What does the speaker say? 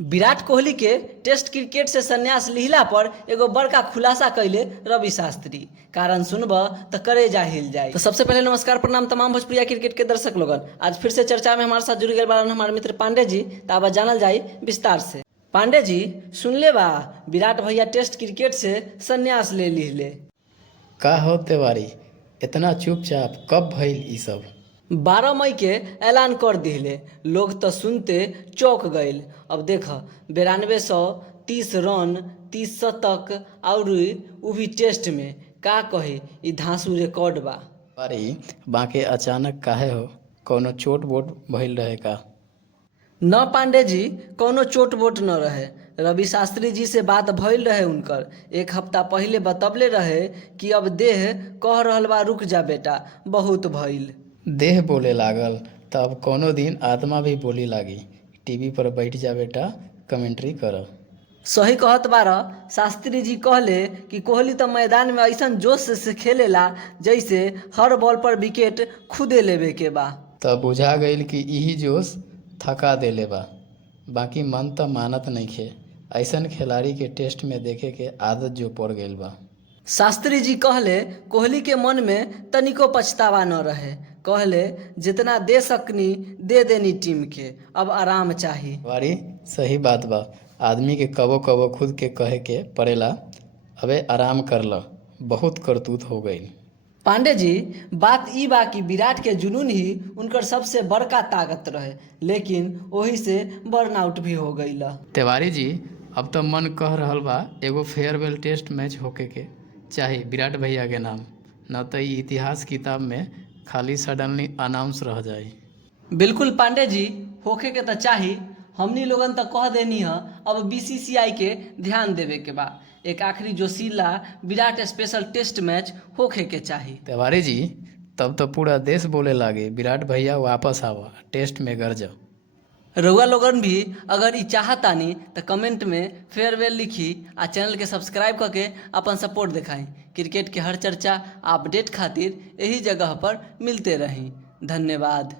विराट कोहली के test cricket से संन्यास लिहला पर एगो बड़का खुलासा कैले रवि शास्त्री। कारण सुनब तो करेजा हिल जाए। तो सबसे पहले नमस्कार प्रणाम तमाम भोजपुरिया क्रिकेट के दर्शक लोगन। आज फिर से चर्चा में हमारे साथ जुड़ गए बारन हमारे मित्र पांडे जी। तो अब जानल जाए विस्तार से। पांडे जी सुनले बा विराट भैया टेस्ट क्रिकेट से संन्यास ले लिहले। का हो तिवारी, इतना चुपचाप कब भइल ई सब? 12 मई के ऐलान कर दिले। लोग तो सुनते चौंक गए। अब देख 9230 रन 30 शतक और उ भी टेस्ट में का कहे ई धांसू रिकॉर्ड बा। तिवारी बाके अचानक काहे हो? कोनो चोट वोट भइल रहे का? न पांडे जी कोनो चोट वोट न रहे। रवि शास्त्री जी से बात भइल रहे उनकर। एक हफ्ता पहले बतबले रहे कि अब देह कह रहल बा रुक जा बेटा, बहुत भइल। देह बोले लागल तब कोनो दिन आत्मा भी बोली लागी। टीवी पर बैठ जा बेटा, कमेंट्री कर। सही कहत बारा। शास्त्री जी कहले कि कोहली तो मैदान में ऐसा जोश से खेलेला जैसे हर बॉल पर विकेट खुदे लेवे के बा। तब बुझा गईल कि यही जोश थका देले बा। बाकी मन तो मानत नइखे। ऐसन खिलाड़ी के टेस्ट में देखे के आदत जो पड़ गईल बा। शास्त्री जी कहले कोहली के मन में तनिको पछतावा न रहे। कहले जितना दे सकनी दे देनी टीम के, अब आराम चाहिए। वारी सही बात बा। आदमी के कबो कबो खुद के कहे के पड़ेला अबे आराम कर ल, बहुत करतूत हो गई। पांडे जी बात ई बा कि विराट के जुनून ही उनकर सबसे बड़का ताकत रहे, लेकिन वही से बर्नआउट भी हो गई। तिवारी जी अब तो मन कह रहल बा एगो फेयरवेल टेस्ट मैच होके के चाहे विराट भैया के नाम, न तो ई इतिहास किताब में खाली सडनली अनाउंस रह जाए। बिल्कुल पांडे जी, होखे के तो चाही। हमनी लोगन तो कह देनी है अब बीसीसीआई के ध्यान देवे के बा। एक आखिरी जोशीला विराट स्पेशल टेस्ट मैच होखे के चाही। तिवारी जी तब तो पूरा देश बोले लागे विराट भैया वापस आवा, टेस्ट में गरज। रउआ लोगन भी अगर ई चाहतानी तो कमेंट में फेयरवेल लिखी आ चैनल के सब्सक्राइब करके अपन सपोर्ट दिखाई। क्रिकेट के हर चर्चा अपडेट खातिर यही जगह पर मिलते रही। धन्यवाद।